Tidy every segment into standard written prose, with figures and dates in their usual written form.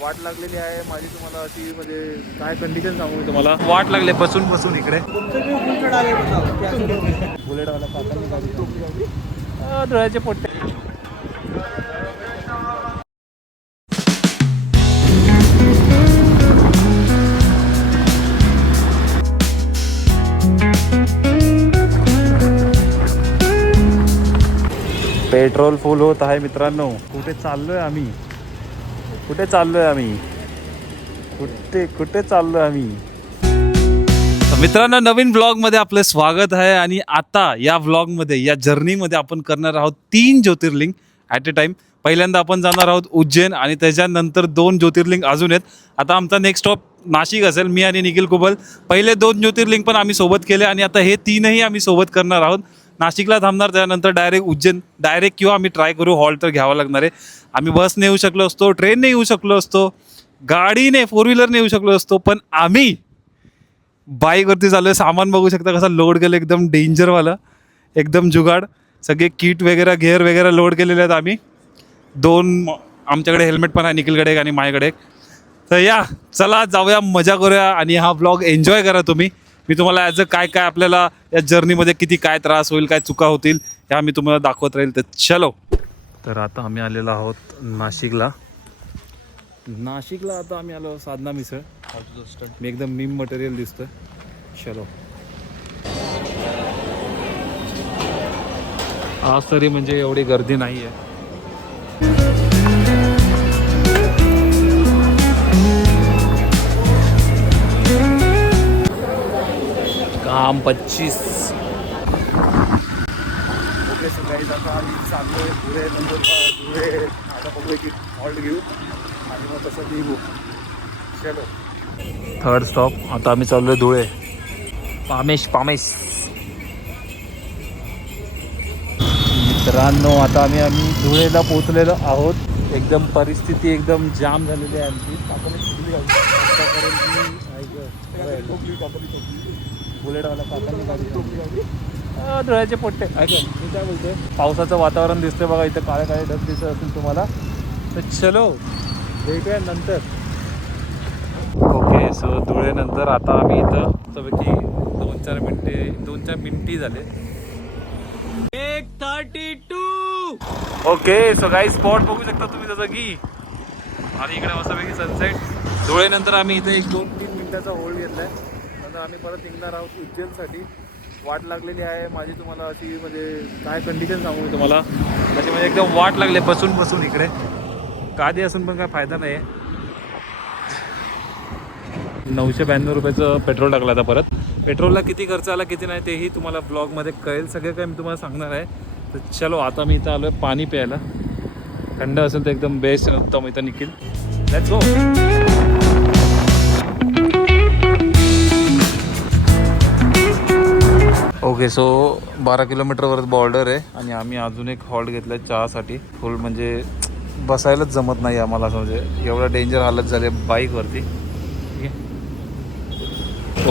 वाट लागलेली आहे माझी तुम्हाला अशी म्हणजे काय कंडिशन सांगू मी तुम्हाला. वाट लागले बसून बसून इकडे. बुलेटवाला काकांनी गाडी डोळ्याचे पोट्टे. पेट्रोल फुल होत आहे मित्रांनो. कुठे चाललोय आम्ही, कुठे चाललोय आम्ही, कुठे कुठे चाललोय आम्ही. मित्रांनो नवीन ब्लॉगमध्ये आपलं स्वागत आहे. आणि आता या ब्लॉगमध्ये या जर्नीमध्ये आपण करणार आहोत 3 ज्योतिर्लिंग ॲट ए टाइम. पहिल्यांदा आपण जाणार आहोत उज्जैन आणि त्याच्यानंतर 2 ज्योतिर्लिंग अजून आहेत. आता आमचा नेक्स्ट स्टॉप नाशिक असेल. मी आणि निखिल कुबल पहिले 2 ज्योतिर्लिंग पण आम्ही सोबत केले आणि आता हे 3ही आम्ही सोबत करणार आहोत. नाशिकला थांबणार, त्यानंतर डायरेक्ट उज्जैन डायरेक्ट, किंवा आम्ही ट्राय करू हॉल्ट तर घ्यावा लागणार आहे. आम्ही बसने येऊ शकलो असतो, ट्रेनने येऊ शकलो असतो, गाडीने 4 व्हीलरने येऊ शकलो असतो, पण आम्ही बाईकवरती चालू आहे. सामान बघू शकता कसं लोड केलं, एकदम डेंजरवालं, एकदम जुगाड. सगळे किट वगैरे गेअर वगैरे लोड केलेले आहेत आम्ही. 2 आमच्याकडे हेल्मेट पण आहे, निखिलकडे एक आणि माझ्याकडे एक. तर या चला जाऊया, मजा करूया आणि हा ब्लॉग एन्जॉय करा तुम्ही. मी तुम्हाला ॲज अ काय काय आपल्याला या जर्नीमध्ये किती काय त्रास होईल, काय चुका होतील ह्या मी तुम्हाला दाखवत राहील. तर चलो. तर आता आम्ही आलेलो आहोत नाशिकला. आता आम्ही आलो साधना मिसळ. मी एकदम मीम मटेरियल दिसतं. चलो. आज तरी म्हणजे एवढी गर्दी नाही आहे. काम 25. ओके सो गाईज आता आम्ही चाललो आहे धुळे धुळे. आता बघूया की हॉल्ट घेऊ आणि मग तसं निघू. चलो. 3rd स्टॉप आता आम्ही चाललो आहे धुळे. पामेश. मित्रांनो आता आम्ही धुळेला पोचलेलो आहोत. एकदम परिस्थिती एकदम जाम झालेली आहे आमची. बुलेटवाला काकांनी गाडी डोळ्याचे पोट्टे. ऐका मी काय बोलतोय, पावसाचं वातावरण दिसतंय बघा इथं, काळे काळे ढग दिसत असतील तुम्हाला. तर चलो भेटूया नंतर. ओके सो धुळेनंतर आता आम्ही इथं त्यापैकी 2-4 मिनिटी झाले. 1:32. ओके सो गाईज स्पॉट बघू शकता तुम्ही जसं की. आणि इकडे मस्तपैकी सनसेट. धुळेनंतर आम्ही इथं 1-2-3 मिनिटाचा होल्ड घेतला आहे. नंतर आम्ही परत निघणार आहोत उज्जैनसाठी. वाट लागलेली आहे माझी तुम्हाला अशी म्हणजे काय कंडिशन सांगू मी तुम्हाला. त्याची म्हणजे एकदम वाट लागले बसून बसून इकडे. गादी असून पण काय फायदा नाही आहे. 992 रुपयाचं पेट्रोल टाकलं आता परत. पेट्रोलला किती खर्च आला किती नाही तेही तुम्हाला ब्लॉगमध्ये कळेल. सगळं काय मी तुम्हाला सांगणार आहे. तर चलो आता मी इथं आलो आहे पाणी प्यायला. थंड असेल तर एकदम बेस्ट उत्तम इथं Nikhil. Let's go. Okay so 12 किलोमीटरवरच बॉर्डर आहे आणि आम्ही अजून एक हॉल्ट घेतला आहे चहासाठी. फुल म्हणजे बसायलाच जमत नाही आम्हाला, असं म्हणजे एवढं डेंजर हालत झाले बाईकवरती. ठीक आहे.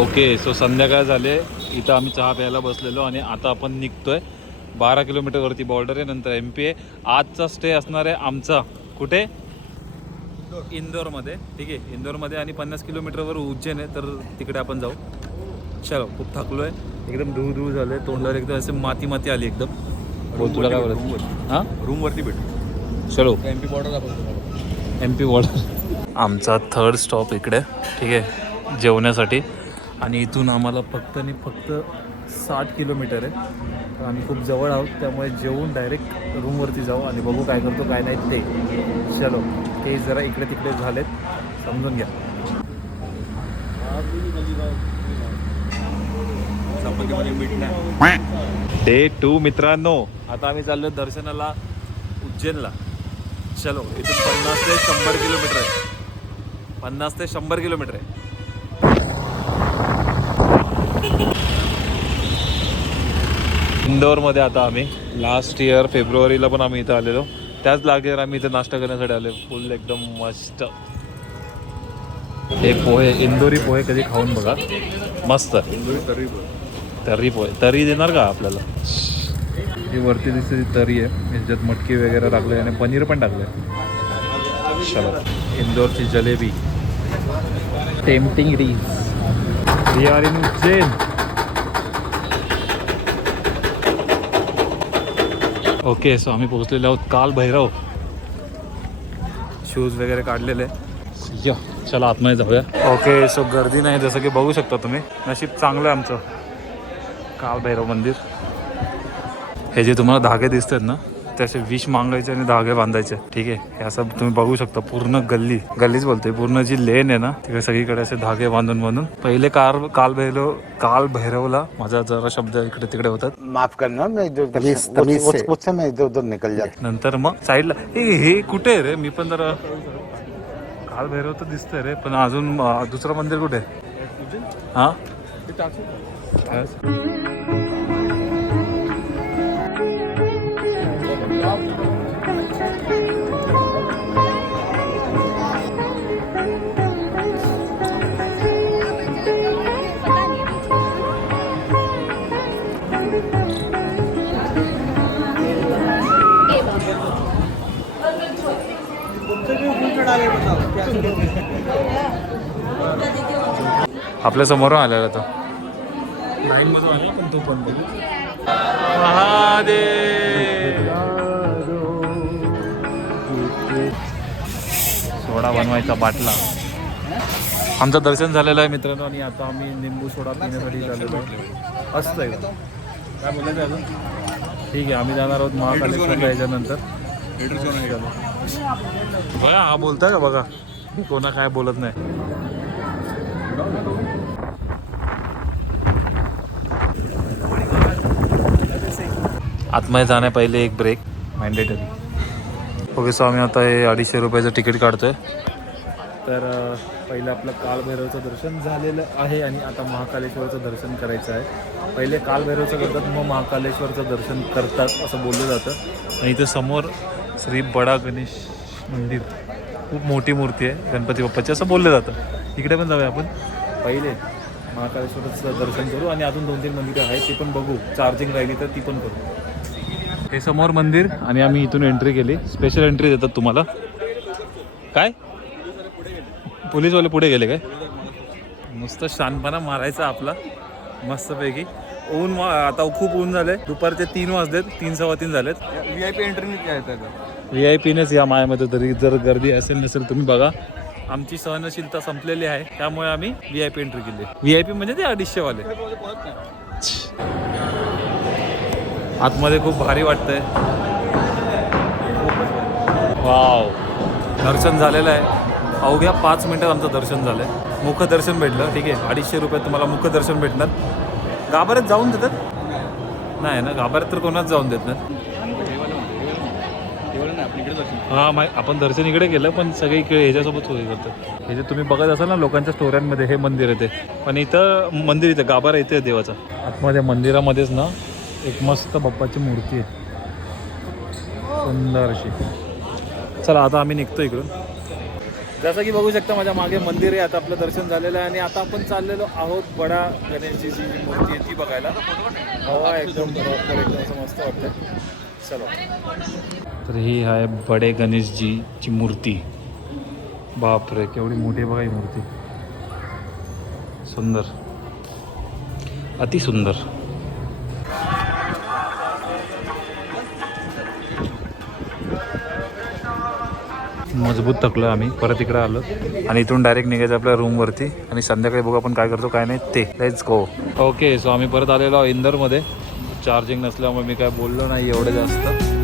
ओके सो संध्याकाळ झाले. इथं आम्ही चहा प्यायला बसलेलो आणि आता आपण निघतोय. 12 किलोमीटरवरती बॉर्डर आहे, नंतर MP आहे. आजचा स्टे असणार आहे आमचा कुठे, इंदोरमध्ये. ठीक आहे, इंदोरमध्ये. आणि 50 किलोमीटरवर उज्जैन आहे, तर तिकडे आपण जाऊ. चलो. खूप थकलो आहे, एकदम धूळ झालं आहे तोंडावर, एकदम असे माती आली एकदम. बोल तुला काय बोलत. हां रूमवरती भेटू. चलो. MP बॉर्डर आमचा 3rd स्टॉप इकडे. ठीक आहे, जेवण्यासाठी. आणि इथून आम्हाला फक्त 60 किलोमीटर आहे. तर आम्ही खूप जवळ आहोत, त्यामुळे जेवून डायरेक्ट रूमवरती जाऊ आणि बघू काय करतो काय नाही ते. चलो. ते जरा इकडे तिकडे झालेत, समजून घ्या. डे 2 मित्रांनो. आता आम्ही चाललो दर्शनाला उज्जैनला. चलो. इथून 50 ते 100 किलोमीटर आहे. 50 ते 100 किलोमीटर आहे. इंदोरमध्ये आता आम्ही लास्ट इयर फेब्रुवारीला पण आम्ही इथं आलेलो. त्याच जागेवर आम्ही इथं नाश्ता करण्यासाठी आलो. फुल एकदम मस्त. हे पोहे, इंदोरी पोहे कधी खाऊन बघा, मस्त. तर्री पोहे. तर्री देणार का आपल्याला. ही वरती दिसते ती तर्री आहे, ह्याच्यात मटकी वगैरे टाकले आणि पनीर पण टाकले. चलो इंदोरची जलेबी टेम्पटिंग रीज we are in Ujjain. Okay so आम्ही पोहोचलेलो आहोत काल भैरव. शूज वगैरे काढलेले. या चला आतमध्ये जाऊया. ओके सो गर्दी नाही जसं की बघू शकता तुम्ही. नशीब चांगलं आहे आमचं. काल भैरव मंदिर. हे जे तुम्हाला धागे दिसतात ना ते असे विष मागायचे आणि धागे बांधायचे. ठीक आहे हे असं तुम्ही बघू शकता. पूर्ण गल्लीच बोलते. पूर्ण जी लेन आहे ना तिकडे सगळीकडे असे धागे बांधून पहिले काल भैरवला माझा जरा शब्द इकडे तिकडे होतात. माफ करना मैं उससे मैं इधर उधर निकल जाता. नंतर मग साईडला हे कुठे आहे रे. मी पण जरा काल भैरव तर दिसतंय रे पण अजून दुसरं मंदिर कुठे आहे. हा आपल्या समोर आलेला तो लाईन मधून आला पण तो पण बघू. सोडा बनवायचा बाटला. आमचं दर्शन झालेलं आहे मित्रांनो आणि आता आम्ही निंबू सोडा पिण्यासाठी झालेलो आहे. असतंय काय बोलायचं अजून. ठीक आहे आम्ही जाणार आहोत महाकालेश्वरला याच्यानंतर. बघा हा बोलताय का बघा कोणा काय बोलत नाही. आतमध्ये जाण्या पहिले एक ब्रेक मॅन्डेटरी. ओके सो आम्ही आता हे 250 रुपयाचं तिकीट काढतोय. तर पहिलं आपलं कालभैरवचं दर्शन झालेलं आहे आणि आता महाकालेश्वरचं दर्शन करायचं आहे. पहिले कालभैरवचं करतात मग महाकालेश्वरचं दर्शन करतात असं बोललं जातं. आणि इथे समोर श्री बडा गणेश मंदिर खूप मोठी मूर्ती आहे गणपती बाप्पाची असं बोललं जातं. इकडे पण जाऊया आपण. पहिले महाकालेश्वरचं दर्शन करू आणि अजून 2-3 मंदिरं आहेत ती पण बघू. चार्जिंग राहिली तर ती पण करू. हे समोर मंदिर आणि आम्ही इथून एंट्री केली. स्पेशल एंट्री देतात तुम्हाला. काय पोलीसवाले पुढे गेले काय. नुसतं शानपणा मारायचा आपला मस्तपैकी. ऊन आता खूप ऊन झाले. दुपारचे 3 वाजलेत. 3-3:15 झालेत. VIP एंट्री काय येतं का. VIP-नेच या मायामध्ये तरी जर गर्दी असेल नसेल तुम्ही बघा. आमची सहनशीलता संपलेली आहे त्यामुळे आम्ही VIP एंट्री केली. VIP म्हणजे ते 250 वाले. आतमध्ये खूप भारी वाटतंय. वाव दर्शन झालेलं आहे. अवघ्या 5 मिनिटात आमचं दर्शन झालं आहे. मुखदर्शन भेटलं. ठीक आहे 250 रुपयात तुम्हाला मुखदर्शन भेटणार. गाभाऱ्यात जाऊन देतात नाही ना. गाभाऱ्यात तर कोणाच जाऊन देत नाही. हां आपण दर्शन इकडे केलं पण सगळे इकडे ह्याच्यासोबत सोयी करतात. हे जे तुम्ही बघत असाल ना लोकांच्या स्टोऱ्यांमध्ये हे मंदिर आहे ते. पण इथं मंदिर इथं गाभारा इथे देवाचा. आतमध्ये मंदिरामध्येच ना एक मस्त बाप्पाची मूर्ती आहे सुंदर अशी. चला आता आम्ही निघतो इकडून. जसं की बघू शकता माझ्या मागे मंदिर आहे. आता आपलं दर्शन झालेलं आहे आणि आता आपण चाललेलो आहोत बडा गणेशची जी मूर्ती आहे ती बघायला. हवा एकदम प्रॉपर एकदम असं मस्त वाटतं. चलो तर ही आहे बडे गणेशजीची मूर्ती. बापरे केवढी मोठी बघा ही मूर्ती. सुंदर अति सुंदर. मजबूत थकलो आम्ही. परत इकडे आलो आणि इथून डायरेक्ट निघायचं आपल्या रूमवरती आणि संध्याकाळी बघू आपण काय करतो काय नाही ते. Let's go. ओके सो आम्ही परत आलेलो इंदोरमध्ये. चार्जिंग नसल्यामुळे मी काय बोललो नाही एवढं जास्त.